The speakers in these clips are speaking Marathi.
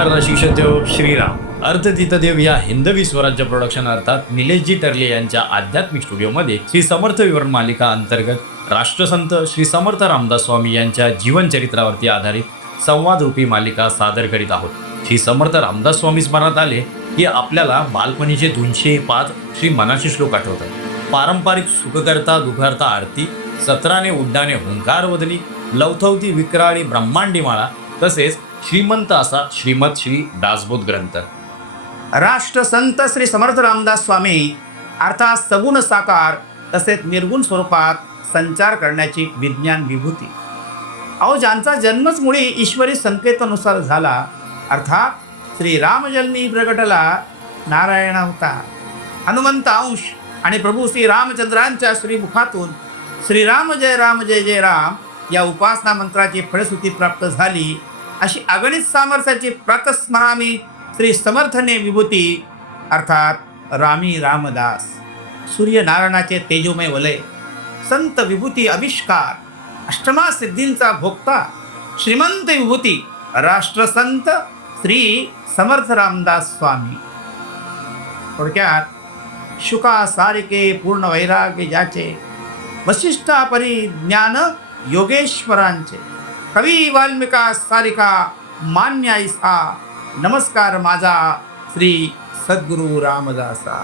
नमस्कार रशिषदेव श्रीराम अर्थतीतदेव या हिंदवी स्वराज्य प्रोडक्शन अर्थात निलेशजी टर्ले यांच्या आध्यात्मिक स्टुडिओमध्ये श्री समर्थ विवरण मालिका अंतर्गत राष्ट्रसंत श्री समर्थ रामदास स्वामी यांच्या जीवनचरित्रावरती आधारित संवाद रूपी मालिका सादर करीत आहोत। श्री समर्थ रामदास स्वामी स्मरणात आले की आपल्याला बालपणीचे 205 श्री मनाचे श्लोक आठवतात। पारंपरिक सुखकर्ता दुखहर्ता आरती, 17 उड्डाणे हुंकार वदनी, लवथवती विक्राळी ब्रह्मांडी माळा, तसेच श्रीमंत असा श्रीमद श्री दासबोध ग्रंथ। राष्ट्रसंत श्री समर्थ रामदास स्वामी अर्थात सगुण साकार तसेच निर्गुण स्वरूपात संचार करण्याची विज्ञान विभूती। अहो, ज्यांचा जन्मच मुळी ईश्वरी संकेतानुसार झाला अर्थात श्री रामजन्मी प्रगटला नारायण अवतार, हनुमंत अंश आणि प्रभू श्री रामचंद्रांच्या श्रीमुखातून श्रीराम जय जय राम या उपासना मंत्राची फलश्रुती प्राप्त झाली। अशी अगणित सामर्थ्याची प्रातस्मरामी श्री समर्थने विभूती अर्थात रामी रामदास, सूर्यनारायणाचे तेजोमय वलय, संत विभूती आविष्कार, अष्टमा सिद्धींचा भोक्ता, श्रीमंत विभूती राष्ट्रसंत श्री समर्थ रामदास स्वामी। थोडक्यात शुका सारिके पूर्ण वैराग्य ज्याचे, वशिष्ठा परी ज्ञान योगेश्वरांचे, कवी वाल्मिका सारिका मान्य ऐसा, नमस्कार माझा श्री सद्गुरु रामदासा।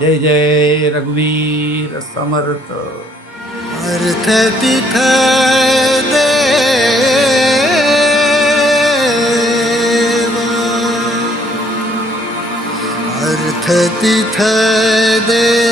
जय जय रघुवीर समर्थ। अर्थ तिथ देवा, अर्थ तिथ देवा।